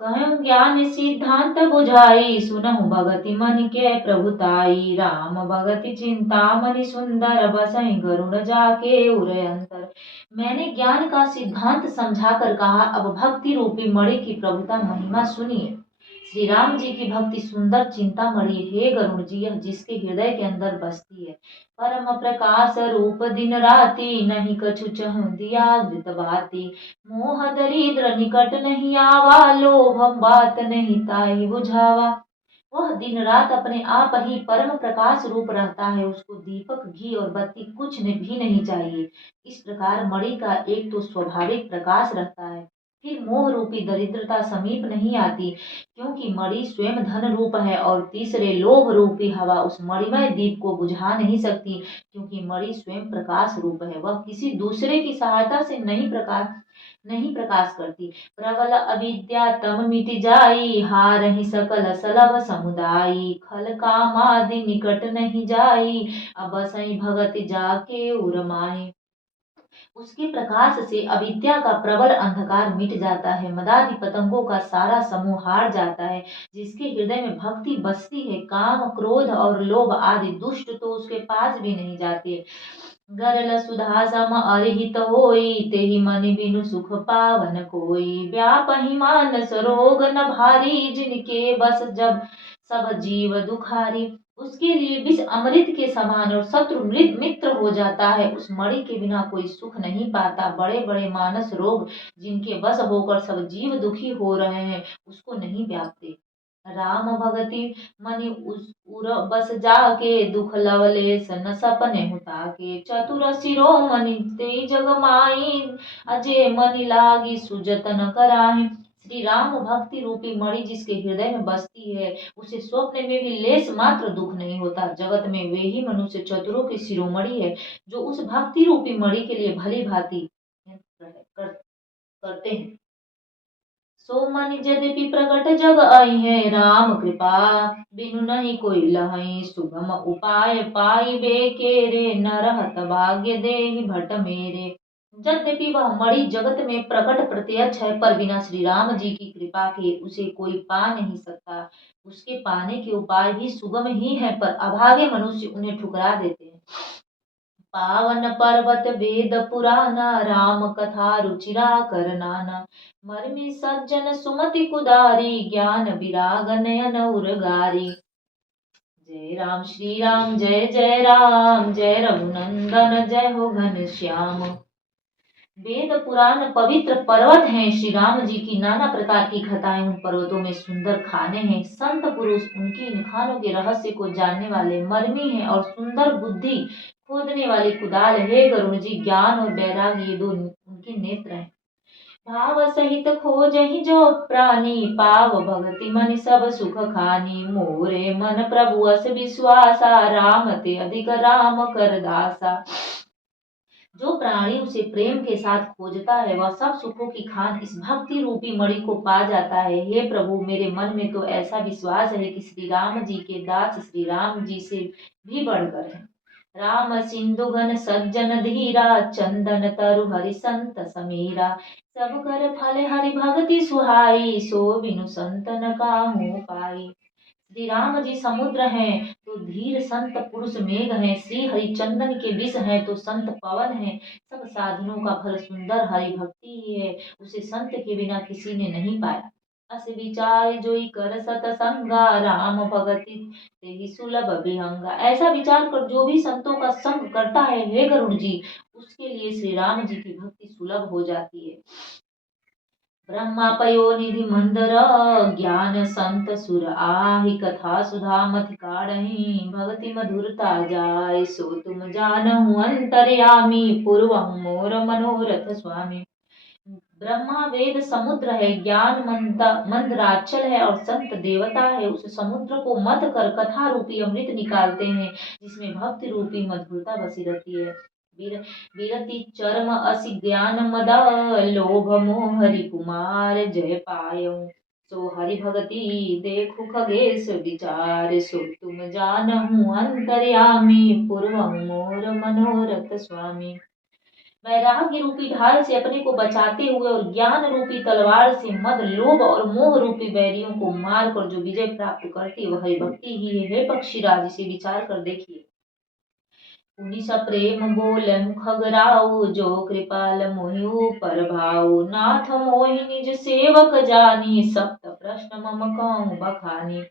कहूँ ज्ञान सिद्धांत बुझाई, सुनहु भगति मन के प्रभुताई। राम भगति चिंता मनि सुंदर, बसई गरुड़ जाके उरे अंतर। मैंने ज्ञान का सिद्धांत समझाकर कहा, अब भक्ति रूपी मणि की प्रभुता महिमा सुनिए। श्री राम जी की भक्ति सुंदर चिंतामणि, हे गरुड़ जी, यह जिसके हृदय के अंदर बसती है। परम प्रकाश रूप दिन राति, नहीं कछु चहु दिया वृत बाती। मोह दरिद्र निकट नहीं आवा, लोभ बात नहीं ताई बुझावा। वह दिन रात अपने आप ही परम प्रकाश रूप रहता है, उसको दीपक घी और बत्ती कुछ भी नहीं चाहिए। इस प्रकार मणि का एक तो स्वाभाविक प्रकाश रहता है, फिर मोह रूपी दरिद्रता समीप नहीं आती, क्योंकि मणि स्वयं धन रूप है, और तीसरे लोभ रूपी हवा उस मणिमय दीप को बुझा नहीं सकती, क्योंकि मणि स्वयं प्रकाश रूप है, वह किसी दूसरे की सहायता से नहीं प्रकाश करती। प्रबल अविद्या तम मिट जाई, हारहि सकल सलभ समुदायी। खल कामादि निकट नहीं जाई, अब सई भगति जाके उरमाई। उसके प्रकाश से अविद्या का प्रबल अंधकार मिट जाता है, मदादि पतंगों का सारा समूह हार जाता है। जिसके हृदय में भक्ति बसती है, काम क्रोध और लोभ आदि दुष्ट तो उसके पास भी नहीं जाते। गरल सुधा सम अरहित होई, तेहि मनि बिनु सुख पावन कोई। व्यापहि मानस रोग न भारी, जिनके बस जब सब जीव दुखारी। उसके लिए विष अमृत के समान और शत्रु मृत मित्र हो जाता है। उस मणि के बिना कोई सुख नहीं पाता। बड़े बड़े मानस रोग जिनके बस होकर सब जीव दुखी हो रहे हैं, उसको नहीं व्यापते। राम भगति मनि उर बस जाके, दुख लवलेस न सपने हुता के। चतुर शिरोमणि ते जग माई, अजय मनि लागी सुजतन कराहि। श्री राम भक्ति रूपी मणि जिसके हृदय में बसती है, उसे स्वप्न में भी लेस मात्र दुख नहीं होता। जगत में वे ही मनुष्य चतुरों के शिरोमणि है, जो उस भक्ति रूपी मणि के लिए भली भांति करते हैं। सो मनि यद्यपि प्रकट जग आई है, राम कृपा बिनु नहीं कोई लहई। सुगम उपाय पाई बेके रे, न रहत भाग्य देहि भट मेरे। यद्यपि वह मणि जगत में प्रकट प्रत्यक्ष है, पर बिना श्री राम जी की कृपा के उसे कोई पा नहीं सकता। उसके पाने के उपाय भी सुगम ही है, पर अभागे मनुष्य उन्हें ठुकरा देते हैं। पावन पर्वत वेद पुराना, राम कथा रुचिरा कर नाना। मर्मी सज्जन सुमति कुदारी, ज्ञान विराग नयन उर्गारी। जय राम श्री राम जय जय राम, जय रघुनंदन जय हो घन श्याम। वेद पुराण पवित्र पर्वत हैं, श्री राम जी की नाना प्रकार की कथाएं उन पर्वतों में सुंदर खाने हैं। संत पुरुष उनकी इन खानों के रहस्य को जानने वाले मर्मी हैं, और सुंदर बुद्धि खोदने वाली कुदाल। हे गरुण जी, ज्ञान और वैराग्य ये दो उनके नेत्र हैं। भाव सहित खोजहि जो प्राणी, पाव भगति मन सब सुख खानी। मोरे मन प्रभु अस विश्वासा, राम ते अधिक राम कर दासा। जो प्राणी उसे प्रेम के साथ खोजता है, वह सब सुखों की खान इस भक्ति रूपी मणि को पा जाता है। हे प्रभु, मेरे मन में तो ऐसा विश्वास है कि श्री राम जी के दास श्री राम जी से भी बढ़कर है। राम सिंधु घन सज्जन धीरा, चंदन तरु हरि संत समीरा। सब कर फल हरि भक्ति सुहाई, सो बिनु संतन काहू पाई। श्री राम जी समुद्र हैं तो धीर संत पुरुष मेघ हैं। श्री हरिचंदन के विष हैं तो संत पवन हैं। सब साधनों का फल सुंदर हरि भक्ति ही है, उसे संत के बिना किसी ने नहीं पाया। अस विचार जोई कर सतसंगा, राम भगति तेहि सुलभ विहंगा। ऐसा विचार कर जो भी संतों का संग करता है, हे गरुण जी, उसके लिए श्री राम जी की भक्ति सुलभ हो जाती है। ब्रह्मा पयोनिधि मंदर, ज्ञान संत सुर आहि। कथा सुधा मति काढ़ही, भक्ति मधुरता जाय। सो तुम जानहु अंतर्यामी, पूर्वहु मोर मनोरथ स्वामी। ब्रह्मा वेद समुद्र है, ज्ञान मंदराचल है, और संत देवता है। उस समुद्र को मत कर कथा रूपी अमृत निकालते हैं, जिसमें भक्ति रूपी मधुरता बसी रहती है। विरति चरम असि ज्ञान मद, लोभ मोह हरि कुमार जय पायो। सो हरि भगति देखु खगेश विचार, सो तुम जानहु अंतर्यामी, पूर्व मोर मनोरथ स्वामी। वैराग्य रूपी ढाल से अपने को बचाते हुए और ज्ञान रूपी तलवार से मद लोभ और मोह रूपी बैरियों को मार कर जो विजय प्राप्त करती वह भक्ति ही है। हे पक्षीराज, इसे विचार कर देखिए। पुनि सप्रेम बोलहु खगराऊ, जो कृपाल मोहिउ पर भाऊ। नाथ मोहि निज सेवक जानी, सप्त प्रश्न मम कहूँ बखानी।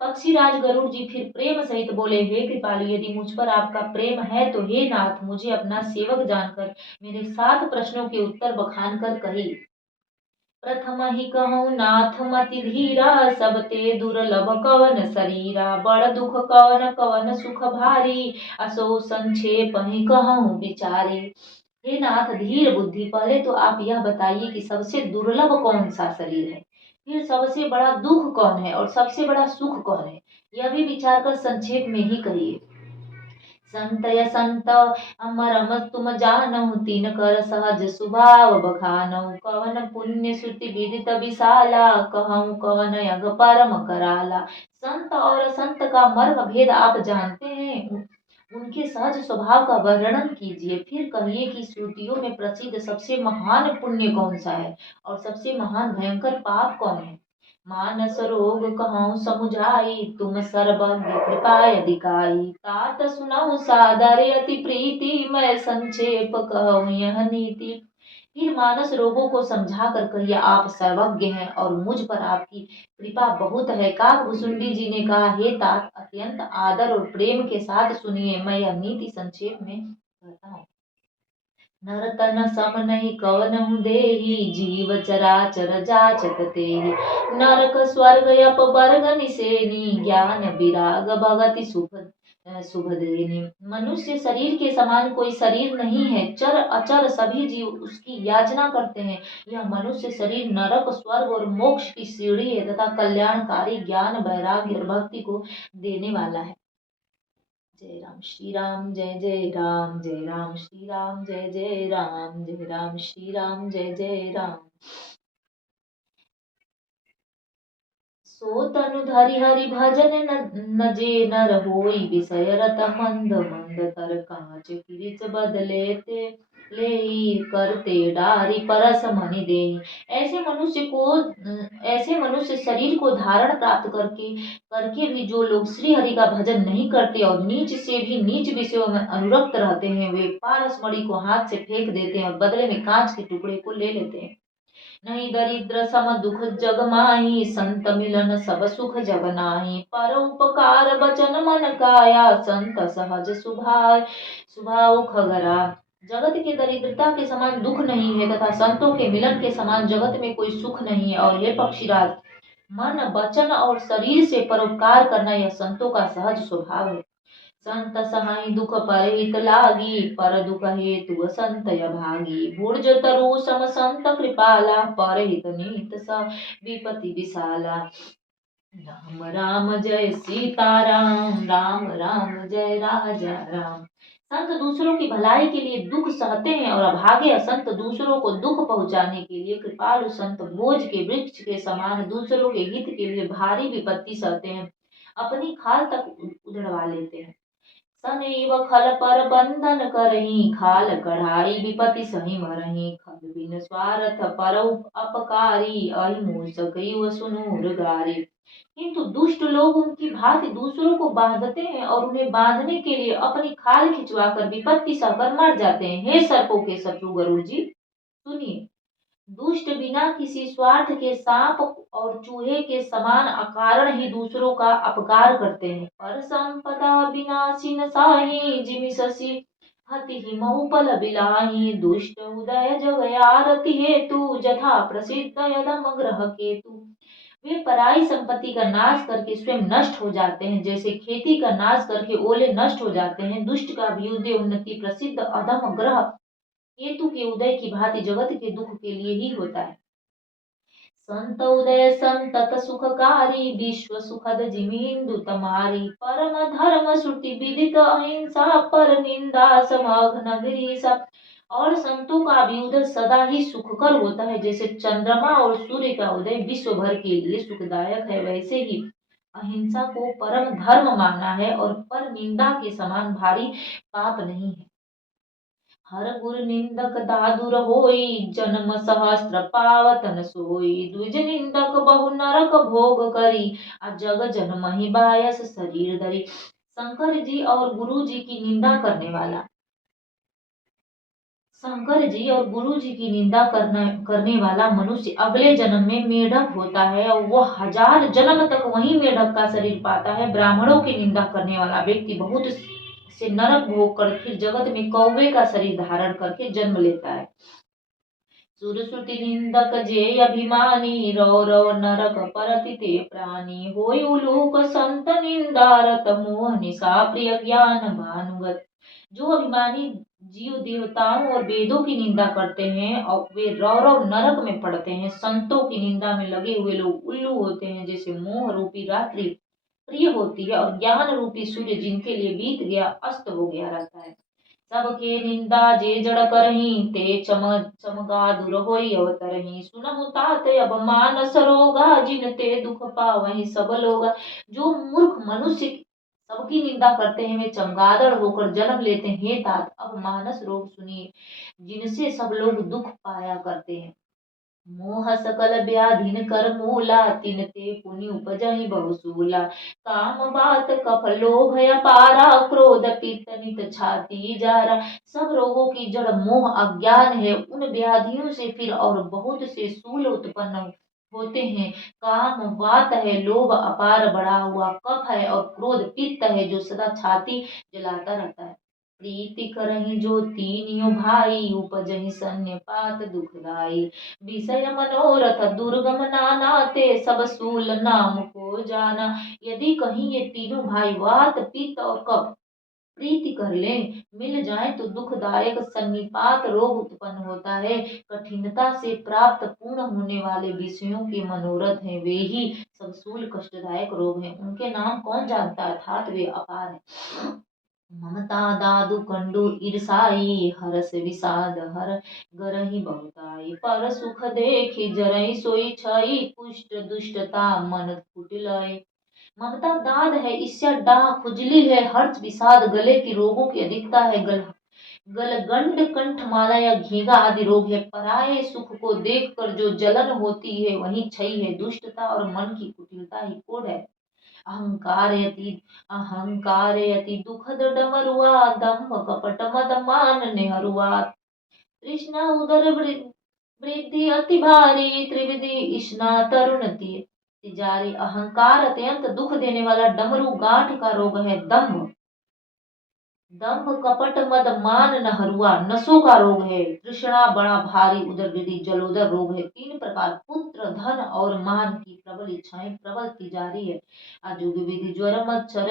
पक्षीराज गरुड़ जी फिर प्रेम सहित बोले, हे कृपालु, यदि मुझ पर आपका प्रेम है तो हे नाथ, मुझे अपना सेवक जानकर मेरे 7 प्रश्नों के उत्तर बखान कर कही। प्रथम ही कहूँ नाथ मति धीरा, सब ते दुर्लभ कवन शरीरा। बड़ दुख कवन कवन सुख भारी, असो संक्षेप ही कहूँ विचारे। हे नाथ धीर बुद्धि, पहले तो आप यह बताइए कि सबसे दुर्लभ कौन सा शरीर है, फिर सबसे बड़ा दुख कौन है और सबसे बड़ा सुख कौन है, यह भी विचार कर संक्षेप में ही कहिए। संतय संत अमरम तुम जानहु, तीन कर सहज स्वभाव बखानहु। कवन पुण्य श्रुति विदित विशाला, कहूँ कवन यज्ञ परम कराला। संत और संत का मर्म भेद आप जानते हैं, उनके सहज स्वभाव का वर्णन कीजिए। फिर कहिए कि श्रुतियों में प्रसिद्ध सबसे महान पुण्य कौन सा है और सबसे महान भयंकर पाप कौन है। मानस रोग कहूँ समुझाई, तुम सर्वज्ञ कृपाय दिखाई। तात सुनहु सादर अति प्रीति, मैं संक्षेप कहूँ यह नीति। फिर मानस रोगों को समझा कर कहिए, आप सर्वज्ञ हैं और मुझ पर आपकी कृपा बहुत है। काकभुसुंडी जी ने कहा, हे तात, अत्यंत आदर और प्रेम के साथ सुनिए, मैं यह नीति संक्षेप में कहता हूँ। नरतन सम नहीं कवनहु देहि, जीव चराचर जाचत तेहि। नरक स्वर्ग अपवर्ग निसेनि, ज्ञान विराग भगति शुभ देनि। मनुष्य शरीर के समान कोई शरीर नहीं है, चर अचर सभी जीव उसकी याचना करते हैं। यह मनुष्य शरीर नरक स्वर्ग और मोक्ष की सीढ़ी है तथा कल्याणकारी ज्ञान वैराग्य और भक्ति को देने वाला है। जय राम श्री राम, जय जय राम, जय राम श्री राम, जय जय राम, जय राम श्री राम, जय जय राम। सो तनु धरि हरि भजन न जे नर होई, विषय रत मंद मंद तर। कांच किरिच बदलेते ले करते डारी परस मनि दे। ऐसे मनुष्य शरीर को धारण प्राप्त करके भी जो लोग श्री हरि का भजन नहीं करते और नीच से भी नीच विषयों में अनुरक्त रहते हैं, वे पारस मणि को हाथ से फेंक देते हैं और बदले में कांच के टुकड़े को ले लेते हैं। नहीं दरिद्र सम दुख जग माही, संत मिलन सब सुख जग नाही। पर उपकार बचन मन काया, संत सहज स्वभाव खगरा। जगत के दरिद्रता के समान दुख नहीं है तथा संतों के मिलन के समान जगत में कोई सुख नहीं है। और ये पक्षीराज, मन वचन और शरीर से परोपकार करना यह संतों का सहज स्वभाव है। संत सहाय दुख परहित लागी, पर दुख हेतु संत अभागी। भुर्ज तरु सम संत कृपाला, परहित नीत स विपति विशाला। राम राम जय सीताराम, राम राम जय राजा राम। संत दूसरों की भलाई के लिए दुख सहते हैं और अभागे असंत दूसरों को दुख पहुंचाने के लिए कृपालु संत बोझ के वृक्ष के समान दूसरों के हित के लिए भारी विपत्ति सहते हैं, अपनी खाल तक उधड़वा लेते हैं। सनैव खल पर बंधन करही, खाल कढ़ाई विपति सही मरही। खल बिन स्वार्थ पर अपकारी, अहिमु सकैव सुनूर गारी। किंतु दुष्ट लोग उनकी भांति दूसरों को बांधते हैं और उन्हें बांधने के लिए अपनी खाल खिंचवाकर विपत्ति सहकर मर जाते हैं। हे सर्पों के शत्रु गरुड़ जी, सुनिए। दुष्ट बिना किसी स्वार्थ के सांप और चूहे के समान अकारण ही दूसरों का अपकार करते हैं। पर संपदा विनाशी न साही, जिमि शशि हति हिमौपल बिलाही। दुष्ट उदय जग आरति हेतु, जथा प्रसिद्ध यदम ग्रह केतु। वे पराई संपत्ति का नाश करके स्वयं नष्ट हो जाते हैं, जैसे खेती का नाश करके ओले नष्ट हो जाते हैं। दुष्ट का अभ्युदय उन्नति प्रसिद्ध अधम ग्रह केतु के उदय की भांति जगत के दुख के लिए ही होता है। संत उदय संतत सुखकारी, विश्व सुखद जिमिंदु तमारी। परम धर्म श्रुति विदित अहिंसा, पर निंदा समघ्न गिरीसा। और संतों का अभ्युदय सदा ही सुखकर होता है, जैसे चंद्रमा और सूर्य का उदय विश्व भर के लिए सुखदायक है, वैसे ही अहिंसा को परम धर्म माना है और पर निंदा के समान भारी पाप नहीं है। हर गुर निंदक दादुर होई, जन्म सहस्त्र पावत न सोई। द्विज निंदक बहु नरक भोग करी, जग जन्महि बायस शरीर धरी। शंकर जी और गुरु जी की निंदा करने वाला शंकर जी और गुरु जी की निंदा करने वाला मनुष्य अगले जन्म में मेढक होता है और वह 1000 जन्म तक वही मेढक का शरीर पाता है। ब्राह्मणों की निंदा करने वाला व्यक्ति बहुत से नरक भोग कर फिर जगत में कौवे का शरीर धारण करके जन्म लेता है। सुरसुति निंदक जे अभिमानी, रौ रौ नरक परति ते प्राणी। होय उलूक संत निंदारत, मोह निशा प्रिय ज्ञान भानुगत। जो अभिमानी जीव देवताओं और वेदों की निंदा करते हैं और वे रौरव नरक में पड़ते हैं। संतों की निंदा में लगे हुए लोग उल्लू होते हैं, जैसे मोह रूपी रात्रि प्रिय होती है और ज्ञान रूपी सूर्य जिनके लिए बीत गया अस्त हो गया रहता है। सबके निंदा जे जड़ करही, ते चमगा दूर होई अवतरही। सुनहु तात अब मानस रोगा, जिन ते दुख पावहि सब लोगा। जो मूर्ख मनुष्य सबकी निंदा करते हैं वे चमगादड़ होकर जन्म लेते हैं। हे तात अब मानस रोग सुनिए, जिनसे सब लोग दुख पाया करते हैं। मोह सकल व्याधिन कर मूला, तिन ते पुनि उपजहि बहुसूला। काम बात कफ लोभ अपारा, क्रोध पित्त नित छाती जारा। सब रोगों की जड़ मोह अज्ञान है, उन व्याधियों से फिर और बहुत से शूल उत्पन्न होते हैं। काम वात है, लोभ अपार बढ़ा हुआ, कफ है और क्रोध पित्त है जो सदा छाती जलाता रहता है। प्रीति करहि जो तीनियों भाई, उपजहि सन्निपात दुखदाई। विषय मनोरथ दुर्गम नाना, ते सब सूल नाम को जाना। यदि कहीं ये तीनों भाई वात पित्त और कफ प्रीति कर लें, मिल जाए तो दुखदायक सन्निपात रोग उत्पन्न होता है। कठिनता से प्राप्त पूर्ण होने वाले विषयों के मनोरथ हैं, वे ही सब सूल कष्टदायक रोग हैं। उनके नाम कौन जानता है, अर्थात वे अपार है। ममता दादु कंडू ईर्षाई, हरस विषाद हर गरहि बहुताई। पर सुख देखि जरहि सोई छई, पुष्ट दुष्टता मन कुटिलय। ममता दाद है, ईर्ष्या डाह खुजली है, हर्ष विषाद गले की रोगों की अधिकता है, गलगंड कंठमाला या घेगा आदि रोग है। पराये सुख को देखकर जो जलन होती है वही क्षय है। दुष्टता और मन की कुटिलता ही कोढ़ है। अहंकारयति दुखद डमरुआ, दंभ कपट मद मान नेहरुआ। तृष्णा उदर वृद्धि अति भारी, त्रिविधि इष्णा तरुण तिजारी। अहंकार अत्यंत दुख देने वाला डमरू गांठ का रोग है। दंभ दंभ कपट मद मान नहरुआ नसों का रोग है। तृष्णा बड़ा भारी, उदर वृद्धि जलोदर रोग है। 3 प्रकार पुत्र धन और मान की प्रबल इच्छाएं प्रबल तिजारी है। अजुग विधि ज्वर मत्सर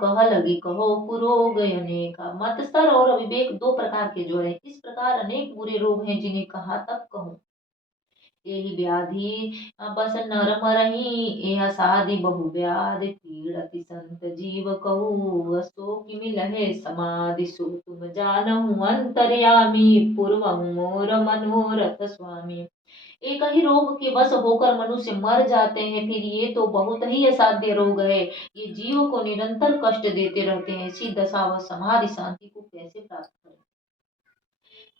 कह लगी कहो कुरोग अनेका। मत्सर और अविवेक 2 प्रकार के ज्वर हैं। इस प्रकार अनेक बुरे रोग हैं, जिन्हें कहा तब कहूँ। एहि व्याधि बस नर मरहि, एह साधि बहु व्याधि पीड़ति संत जीव कहू। सो कि मिलहे समाधि, सो तुम जानहु अंतर्यामी, पूर्वहु मोर मनोरथ स्वामी। एक ही रोग के वश होकर मनुष्य मर जाते हैं, फिर ये तो बहुत ही असाध्य रोग है। ये जीव को निरंतर कष्ट देते रहते हैं। ऐसी दशा व समाधि शांति को कैसे प्राप्त करें।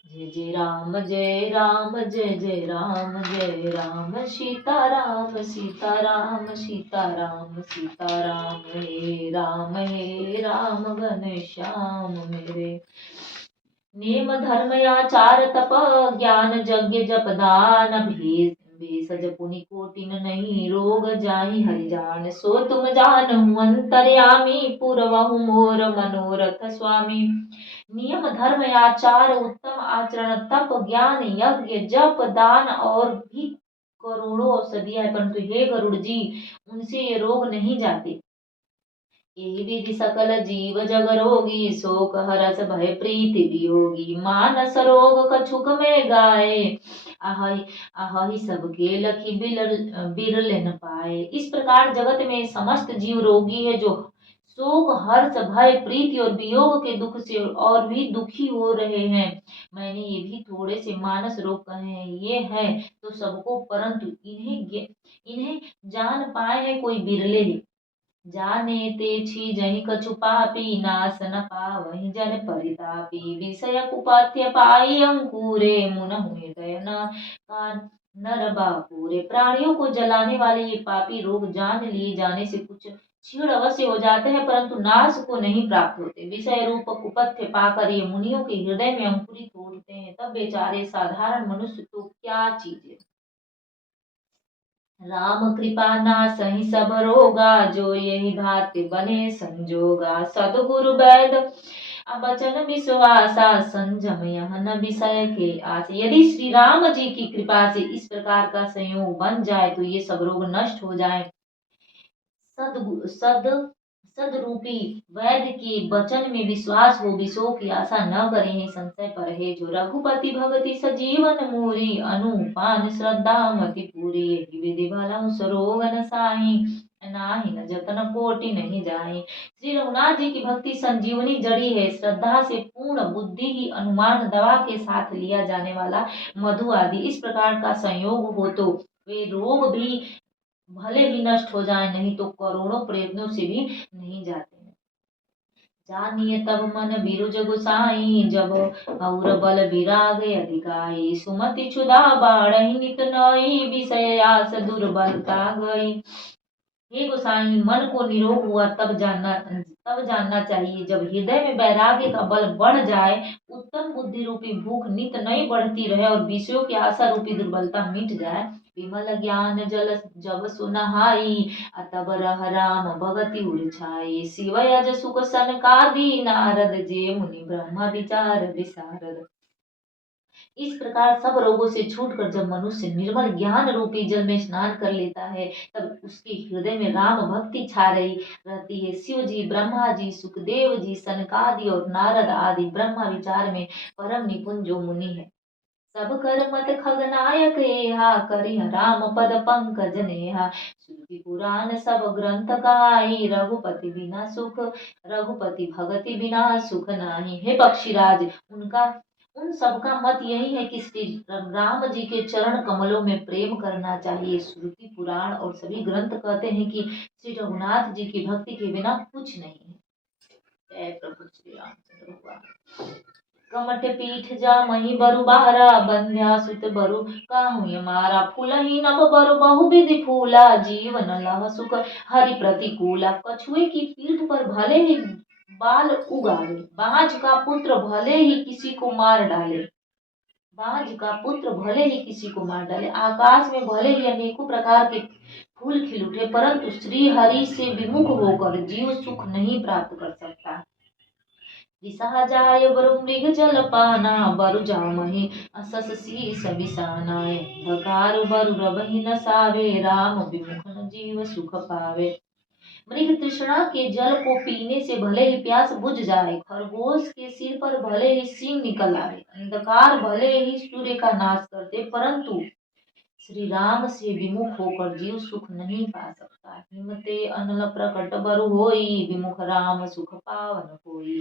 जय जय राम जय राम, जय जय राम जय राम। सीताराम सीताराम सीताराम सीताराम, हे राम घन श्याम मेरे। नेम धर्म आचार तप, ज्ञान यज्ञ जप दान। भेषज पुनि कोटिन नहीं, रोग जाहि हरि जान। सो तुम जानहु अंतर्यामी, पूरवहु मोर मनोरथ स्वामी। नियम धर्म आचार उत्तम आचरण, तप ज्ञान यज्ञ जप दान और भी करोड़ों औषधियां है, परंतु हे गरुड़ जी उनसे ये रोग नहीं जाते। एहि विधि सकल जीव जग रोगी, शोक हरस भय प्रीति वियोगी। मानस रोग कछुक में गाए, आहहि आहहि सबके लखी बिरल न पाए। इस प्रकार जगत में समस्त जीव रोगी है, जो शोक हर्ष भय प्रीति और वियोग के दुख से और भी दुखी हो रहे हैं। मैंने ये भी थोड़े से मानस रोग कहे हैं, ये है तो सबको, परंतु इन्हें जान पाए हैं कोई बिरले ही। जाने ते छीजहि कछु पापी नाश न पावहि जन परितापी विषय कुपथ्य पाई अंकुरे मुनहु हृदय न नर बापुरे। प्राणियों को जलाने वाले ये पापी रोग जान लिए जाने से कुछ क्षीण अवश्य हो जाते हैं परंतु नाश को नहीं प्राप्त होते। विषय रूप कुपथ्य पाकर ये मुनियों के हृदय में अंकुरित हो उठते हैं तब बेचारे साधारण मनुष्य तो क्या चीजें। राम कृपा नासहि सब रोगा जो यही भांति बने संजोगा। सदगुरु वैद वचन विश्वासा संजम यह न विषय के आस। यदि श्री राम जी की कृपा से इस प्रकार का संयोग बन जाए तो ये सब रोग नष्ट हो जाए। सद सदरूपी वैद्य के वचन में विश्वास हो विषयों की आशा न करें संशय पर है जो। रघुपति भगति सजीवन मूरी अनुपान श्रद्धा मति पूरी। यही विधि भलऊ सरोगन साई नाही न जतन कोटि नहीं जाए। श्री रघुनाथ जी की भक्ति संजीवनी जड़ी है। श्रद्धा से पूर्ण बुद्धि ही अनुमान दवा के साथ लिया जाने वाला मधु आदि इस प्रकार का संयोग हो तो वे रोग भी भले ही नष्ट हो जाए नहीं तो करोड़ों प्रयत्नों से भी नहीं जाते हैं। जानिए तब मन बिरुज गुसाई जब और बल विराग अधिकाई। सुमति क्षुधा बाढ़हि नित नई विषय आस दुर्बलता गई। हे गोसाई मन को निरोग हुआ तब जानना चाहिए जब हृदय में वैराग्य का बल बढ़ जाए उत्तम बुद्धि रूपी भूख नित नई बढ़ती रहे और विषयों की आशा रूपी दुर्बलता मिट जाए। विमल ज्ञान जल जब सुनहाई तब रह राम भगति उर छाई। शिव यज सुख सनकादि नारद जे मुनि ब्रह्म विचार विशारद। इस प्रकार सब रोगों से छूटकर जब मनुष्य निर्मल ज्ञान रूपी जल में स्नान कर लेता है तब उसके हृदय में राम भक्ति छा रही रहती है। शिव जी ब्रह्मा जी सुखदेव जी सनकादि और नारद आदि ब्रह्मा विचार में परम निपुण जो मुनि है। सब कर मत खगनायक एहा करि राम पद पंकज नेहा। श्रुति पुराण सब ग्रंथ गाई रघुपति भगति बिना सुख नाही। हे पक्षीराज उन सबका मत यही है कि श्री राम जी के चरण कमलों में प्रेम करना चाहिए। श्रुति पुराण और सभी ग्रंथ कहते हैं कि श्री रघुनाथ जी की भक्ति के बिना कुछ नहीं है। जय प्रभु श्री रामचंद्र भगवान। कमठ पीठ जा मही बरु बारा बंध्या सुत बरु काहू मारा। फूलही नभ बरु बहु विधि फूला जीवन लह सुख हरि प्रतिकूला। कछुए की पीठ पर भले ही बाल उगावे बाज का पुत्र भले ही किसी को मार डाले। बाज का पुत्र भले ही किसी को मार डाले। आकाश में भले ही अनेकों प्रकार के फूल खिल उठे परंतु श्री हरि से विमुख होकर जीव सुख नहीं प्राप्त कर सकता। विसह जाय बरु मृग जल पाना बरु जामहि असस शीस बिसानाय। अंधकार बरु रबहि न सावे राम विमुख न जीव सुख पावे। मृग तृष्णा के जल को पीने से भले ही प्यास बुझ जाए। खरगोश के सिर पर भले ही सींग निकल आए। अंधकार भले ही सूर्य का नाश कर दे परंतु श्री राम से विमुख होकर जीव सुख नहीं पा सकता। हिमते अनल प्रकट बरु होई विमुख राम सुख पावन कोई।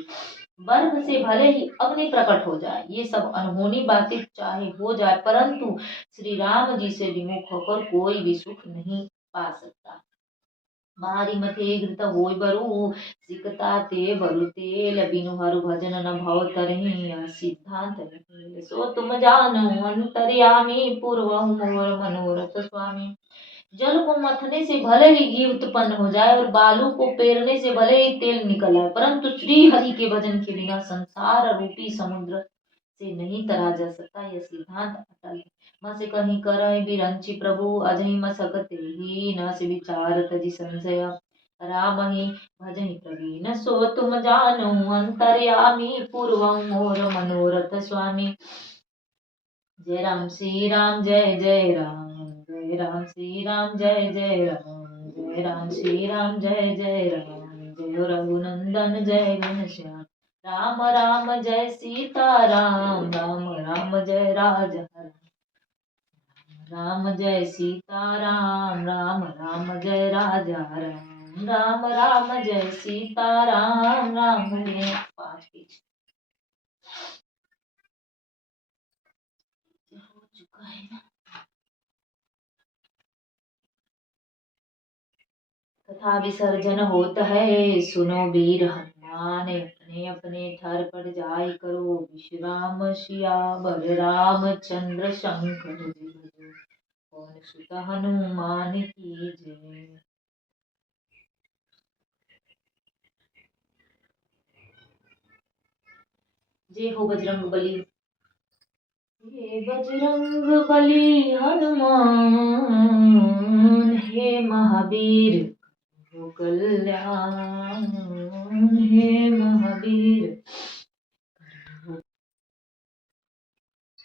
बर्फ से भले ही अग्नि प्रकट हो जाए ये सब अनहोनी बातें चाहे हो जाए परंतु श्री राम जी से विमुख होकर कोई भी सुख नहीं पा सकता। मारी मथे घृत होय बरु सिकता ते बरु तेल बिनु हरु भजन न भव तरहि सिद्धांत निखिल। सो तुम जानो अंतर्यामी पूर्व मोर मनोरथ स्वामी। जल को मथने से भले ही घी उत्पन्न हो जाए और बालू को पेरने से भले ही तेल निकल आए परंतु श्री हरि के भजन के बिना संसार रूपी समुद्र से नहीं तरा जा सकता। यह सिद्धांत अटल है। मसे कहीं करय बिरंची प्रभु अजहि मसकते ही न से विचार तजि संशय। राम ही भजहि प्रवीण सो तुम जानो अंतर्यामी पूर्व मोर मनोरथ स्वामी। जय राम श्री राम जय जय राम जय राम श्री राम जय जय राम जय राम श्री राम जय जय राम जय रघुनंदन जय घनश्याम। राम राम जय सीता राम राम राम जय राजा राम जय सीता राम राम राम जय राजा राम राम राम जय सीता राम राम। 5 पेज हो चुका है ना। कथा विसर्जन होता है, सुनो वीर हनुमान, अपने अपने ठर पर जाय करो विश्राम। सियावर रामचंद्र शंकर जी भजो, पवन सुत हनुमान की जय। जय हो बजरंग बली। हे बजरंग बली हनुमान, हे महावीर हो कल्याण, हे महावीर।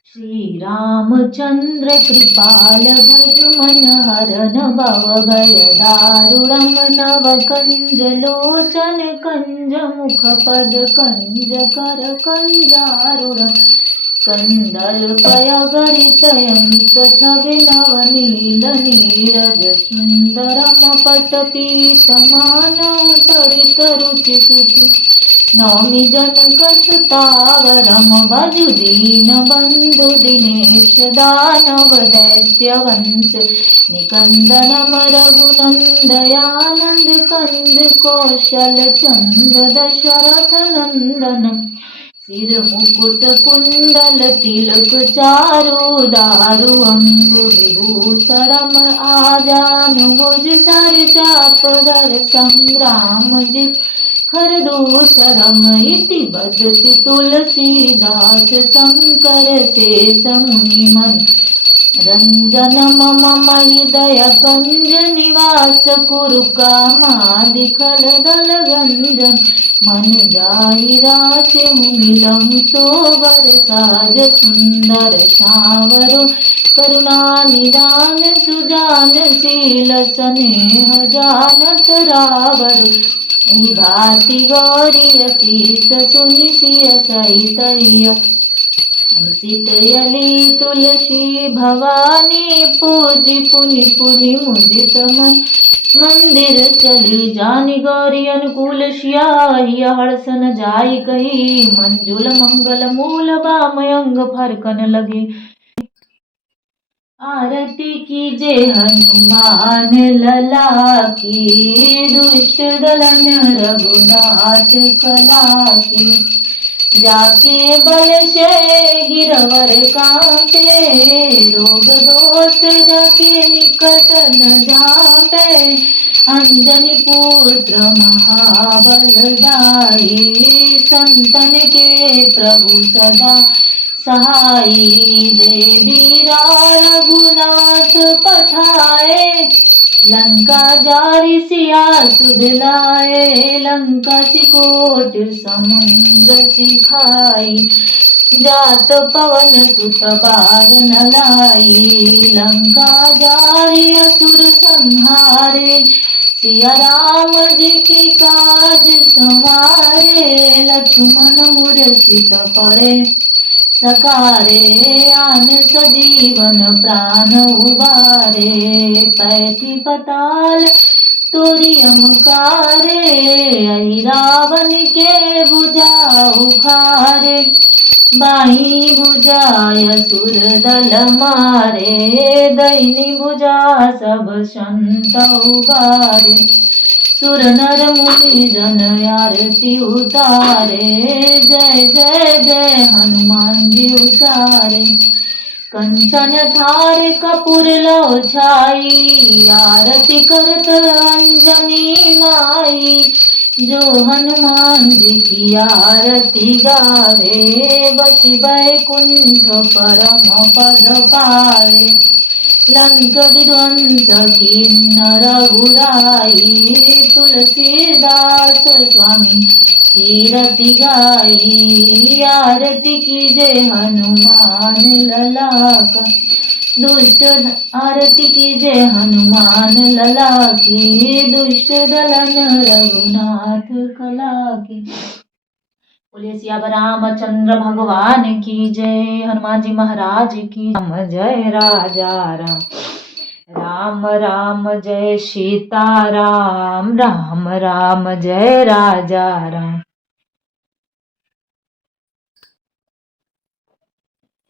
श्री रामचंद्र कृपाल भजु मन हरन भव भय दारुणम नव कंज लोचन कंज मुख पद कंज कर कंजारुण कंदल पयगरित अमित छवि नव नील नीरज सुंदरम पट पीतमान तरित रुचि सुचि नौमि जनक सुतावरम भजु दीन बंधु दिनेश दानव दैत्य वंश निकंदनम रघुनंदयानंद कंद कौशल चंद्र दशरथ नंदनम सिर मुकुट कुंडल तिलक चारु दारु अंग विभूषणम आजान भुज सर चाप धर संग्राम जित खरदूषरम इति बदति तुलसीदास शंकर शेष मुनि मन रंजन मम हृदय कंज निवास कुरु कामादि खलदल गंजन मन जाहि राचे मिलम सोबर साज सुंदर सावरो करुणा निदान सुजान शील स्नेह जानत रावर एहि भांति गौरी असीस सुनि सिय सहित हंसित यली तुलसी भवानी पूजि पुनि पुनि मुदित मन मंदिर चली जानि गौरी अनुकूल सियाही हर्षन जाई कही मंजुल मंगल मूल बामयंग फरकन लगे आरती कीजे हनुमान लला की दुष्ट दलन रघुनाथ कला की जाके बल से गिरवर कांपे रोग दोष जाके निकट न जापे अंजनी पुत्र महाबल दाई संतन के प्रभु सदा सहाई देवी रघुनाथ पठाए लंका जारी सिया सुध लाए लंका सिकोट समुद्र सिखाई जात पवन सुत बार न लाई लंका जारी असुर संहारे सिया राम जी की काज संवारे लक्ष्मण मूर्छित पड़े सकारे आन सजीवन प्राण उबारे पैठी पताल तुरियम कारे अहि रावण के भुजा उखारे बाई भुजाय सुर दल मारे दैनी भुजा सब संत उबारे सुर नर मुनि जन आरती उतारे जय जय जय हनुमान जी उचारे कंचन थार कपूर लो छाई आरती करत अंजनी माई जो हनुमान जी की आरती गावे बसी बैकुंठ परम पद पावे लंक विध्वंस किन्नर रघुराई तुलसीदास स्वामी कीरति गाई आरती कीजे हनुमान लला का दुष्ट आरती कीजे हनुमान लला की दुष्ट दलन रघुनाथ कला की। बोलिए सियावर रामचंद्र भगवान की जय। हनुमान जी महाराज की जय। राजा राम राम राम जय सीता राम राम राम जय राजा राम।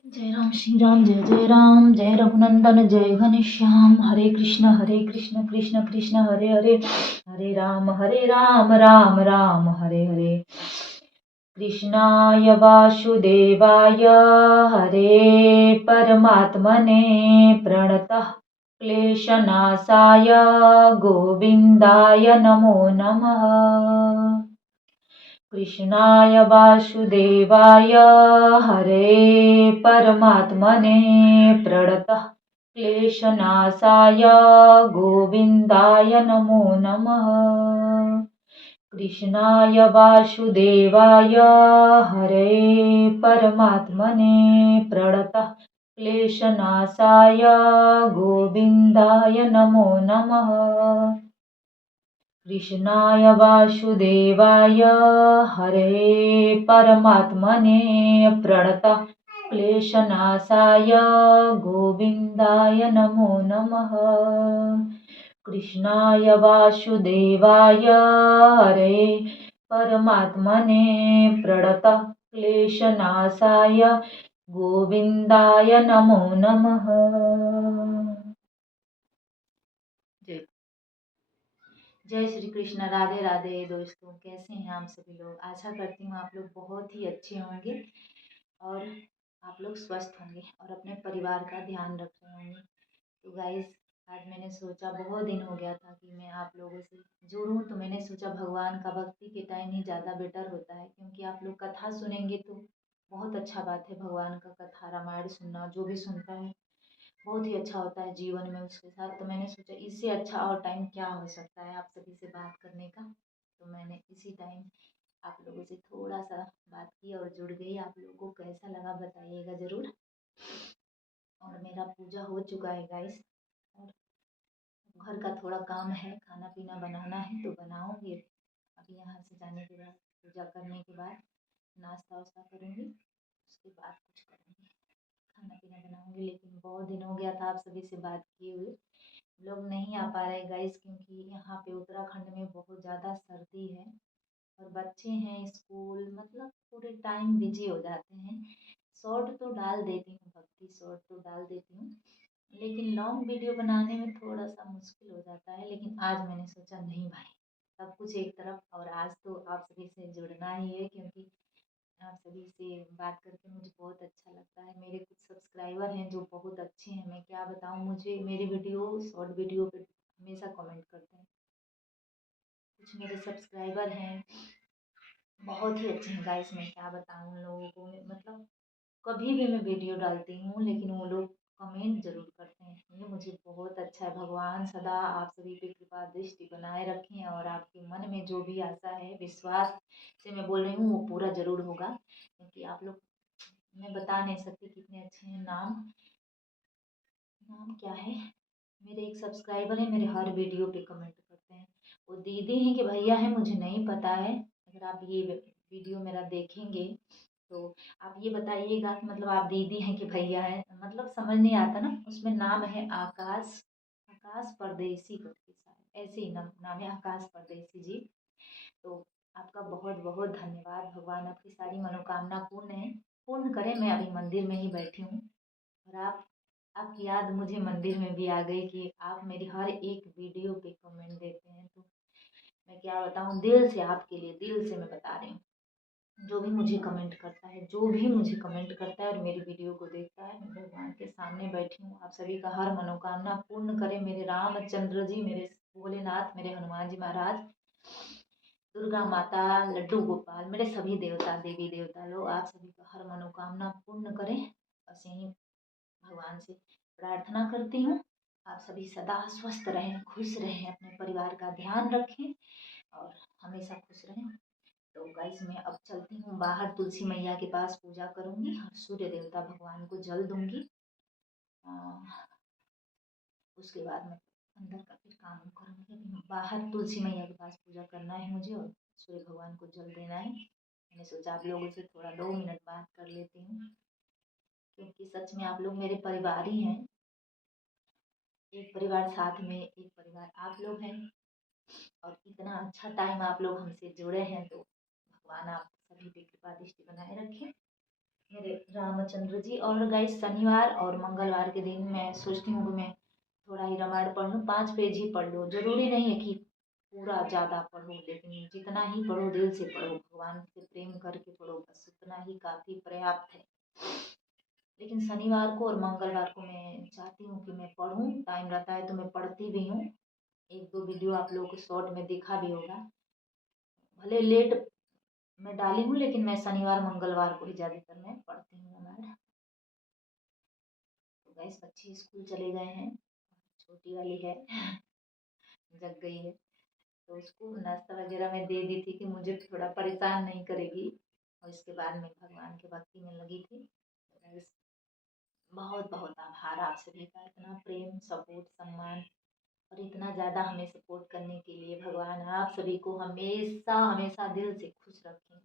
जय राम श्री राम जय जय राम जय राम। रघुनंदन जय घनश्याम। हरे कृष्ण कृष्ण कृष्ण हरे हरे, हरे राम राम राम हरे हरे। कृष्णाय वासुदेवाय हरे परमात्मने प्रणतः क्लेशनाशाय गोविन्दाय नमो नमः। कृष्णाय वासुदेवाय हरे परमात्मने प्रणतः क्लेशनाशाय गोविन्दाय नमो नमः। कृष्णाय वासुदेवाय हरे परमात्मने प्रणतः क्लेशनाशाय गोविन्दाय नमो नमः। कृष्णाय वासुदेवाय हरे परमात्मने प्रणतः क्लेशनाशाय गोविन्दाय नमो नमः। कृष्णाय वासुदेवाय हरे परमात्मने प्रणतः क्लेशनाशाय गोविन्दाय नमो नमः। जय श्री कृष्ण। राधे राधे दोस्तों, कैसे हैं आप सभी लोग। आशा करती हूँ आप लोग बहुत ही अच्छे होंगे और आप लोग स्वस्थ होंगे और अपने परिवार का ध्यान रख रहे होंगे। तो गाइस, आज मैंने सोचा, बहुत दिन हो गया था कि मैं आप लोगों से जुड़ूं, तो मैंने सोचा भगवान का भक्ति के टाइम ही ज़्यादा बेटर होता है, क्योंकि आप लोग कथा सुनेंगे तो बहुत अच्छा बात है। भगवान का कथा रामायण सुनना, जो भी सुनता है बहुत ही अच्छा होता है जीवन में उसके साथ। तो मैंने सोचा इससे अच्छा और टाइम क्या हो सकता है आप सभी से बात करने का। तो मैंने इसी टाइम आप लोगों से थोड़ा सा बात की और जुड़ गई। आप लोगों को कैसा लगा बताइएगा ज़रूर। और मेरा पूजा हो चुका है गाइस, और घर का थोड़ा काम है, खाना पीना बनाना है तो बनाऊंगी। अभी यहाँ से जाने के बाद, पूजा करने के बाद नाश्ता वास्ता करूँगी, उसके बाद कुछ करूँगी, खाना पीना बनाऊंगी। लेकिन बहुत दिन हो गया था आप सभी से बात किए हुए, लोग नहीं आ पा रहे गाइस, क्योंकि यहाँ पे उत्तराखंड में बहुत ज़्यादा सर्दी है और बच्चे हैं स्कूल, मतलब पूरे टाइम बिजी हो जाते हैं। शॉर्ट तो डाल देती हूँ, भक्ति शॉर्ट तो डाल देती हूँ, लेकिन लॉन्ग वीडियो बनाने में थोड़ा सा मुश्किल हो जाता है। लेकिन आज मैंने सोचा नहीं भाई, सब कुछ एक तरफ, और आज तो आप सभी से जुड़ना ही है, क्योंकि आप सभी से बात करके मुझे बहुत अच्छा लगता है। मेरे कुछ सब्सक्राइबर हैं जो बहुत अच्छे हैं, मैं क्या बताऊँ, मुझे मेरी वीडियो शॉर्ट वीडियो पे हमेशा कमेंट करते हैं। कुछ मेरे सब्सक्राइबर हैं बहुत ही अच्छे हैं गाइस, मैं क्या बताऊँ उन लोगों को। मतलब कभी भी मैं वीडियो डालती हूँ लेकिन वो लोग कमेंट ज़रूर करते हैं, ये मुझे बहुत अच्छा है। भगवान सदा आप सभी पे कृपा दृष्टि बनाए रखें, और आपके मन में जो भी आशा है, विश्वास से मैं बोल रही हूँ, वो पूरा ज़रूर होगा। क्योंकि आप लोग, मैं बता नहीं सकती कितने अच्छे हैं। नाम नाम क्या है, मेरे एक सब्सक्राइबर है, मेरे हर वीडियो पे कमेंट करते हैं। वो दीदी हैं कि भैया हैं मुझे नहीं पता है। अगर आप ये वीडियो मेरा देखेंगे तो आप ये बताइएगा कि मतलब आप दीदी हैं कि भैया हैं, मतलब समझ नहीं आता ना। उसमें नाम है आकाश, आकाश परदेसी करके, शायद ऐसे ही नाम है, आकाश परदेसी जी। तो आपका बहुत बहुत धन्यवाद। भगवान आपकी सारी मनोकामना पूर्ण करें। मैं अभी मंदिर में ही बैठी हूँ, और आपकी याद मुझे मंदिर में भी आ गई कि आप मेरी हर एक वीडियो पे कमेंट देते हैं। तो मैं क्या बताऊँ, दिल से आपके लिए, दिल से मैं बता रही हूँ। जो भी मुझे कमेंट करता है, जो भी मुझे कमेंट करता है और मेरी वीडियो को देखता है, मैं भगवान के सामने बैठी हूँ। आप सभी का हर मनोकामना पूर्ण करें मेरे रामचंद्र जी, मेरे भोलेनाथ, मेरे हनुमान जी महाराज, दुर्गा माता, लड्डू गोपाल, मेरे सभी देवता देवी देवता लोग आप सभी का हर मनोकामना पूर्ण करें। बस यही भगवान से प्रार्थना करती हूँ। आप सभी सदा स्वस्थ रहें, खुश रहें, अपने परिवार का ध्यान रखें और हमेशा खुश रहें। तो गाइस, मैं अब चलती हूँ बाहर, तुलसी मैया के पास पूजा करूँगी और सूर्य देवता भगवान को जल दूँगी। उसके बाद मैं अंदर का फिर काम करूँगी। अभी बाहर तुलसी मैया के पास पूजा करना है मुझे और सूर्य भगवान को जल देना है। मैंने सोचा आप लोगों से थोड़ा 2 मिनट बात कर लेती हूँ, क्योंकि सच में आप लोग मेरे परिवार ही हैं। एक परिवार साथ में, एक परिवार आप लोग हैं, और इतना अच्छा टाइम आप लोग हमसे जुड़े हैं, तो भगवान आप सभी पे कृपा दृष्टि बनाए रखें। मेरे रामचंद्र जी। और गाइस शनिवार और मंगलवार के दिन मैं सोचती हूँ कि मैं थोड़ा ही रामायण पढ़ लूँ, 5 पेज ही पढ़ लूँ। जरूरी नहीं है कि पूरा ज़्यादा पढ़ूँ, लेकिन जितना ही पढ़ो दिल से पढ़ो, भगवान से प्रेम करके पढ़ो, बस उतना ही काफ़ी पर्याप्त है। लेकिन शनिवार को और मंगलवार को मैं चाहती हूँ कि मैं पढ़ूँ, टाइम रहता है तो मैं पढ़ती भी हूँ। एक दो वीडियो आप लोगों को शॉर्ट में दिखा भी होगा, भले लेट मैं डाली हूँ, लेकिन मैं शनिवार मंगलवार को ही ज़्यादातर मैं पढ़ती हूँ रामायण। तो गैस बच्चे स्कूल चले गए हैं, छोटी वाली है जग गई है, तो उसको नाश्ता वगैरह मैं दे दी थी कि मुझे थोड़ा परेशान नहीं करेगी। और इसके बाद मैं भगवान की भक्ति में लगी थी। तो गैस बहुत बहुत आभार आप सभी का, इतना प्रेम सपोर्ट सम्मान और इतना ज़्यादा हमें सपोर्ट करने के लिए। भगवान आप सभी को हमेशा हमेशा दिल से खुश रखें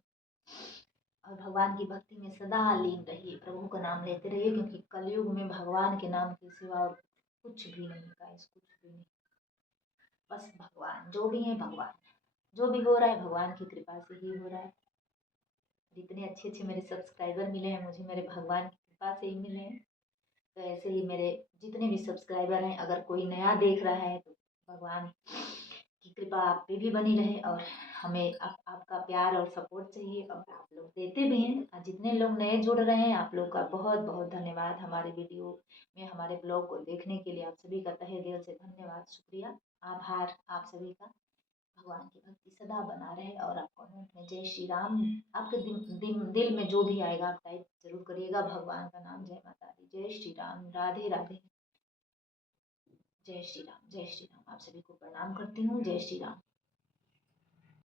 और भगवान की भक्ति में सदा लीन रहिए, प्रभु का नाम लेते रहिए, क्योंकि कलयुग में भगवान के नाम के सिवा और कुछ भी नहीं, गाइस कुछ भी नहीं। बस भगवान जो भी है, भगवान जो भी हो रहा है भगवान की कृपा से ही हो रहा है। जितने अच्छे अच्छे मेरे सब्सक्राइबर मिले हैं मुझे मेरे भगवान की कृपा से ही मिले हैं। तो ऐसे ही मेरे जितने भी सब्सक्राइबर हैं, अगर कोई नया देख रहा है तो भगवान की कृपा आप पे भी बनी रहे। और हमें आपका प्यार और सपोर्ट चाहिए, और आप लोग देते भी हैं। और जितने लोग नए जुड़ रहे हैं, आप लोग का बहुत बहुत धन्यवाद। हमारे वीडियो में हमारे ब्लॉग को देखने के लिए आप सभी का तहे दिल से धन्यवाद, शुक्रिया, आभार आप सभी का। भगवान की भक्ति सदा बना रहे। और आप कमेंट में जय श्री राम, आपके दिल में जो भी आएगा आप टाइप जरूर करिएगा, भगवान का नाम, जय माता दी, जय श्री राम, राधे राधे, जय श्री राम, जय श्री राम। आप सभी को प्रणाम करती हूँ, जय श्री राम।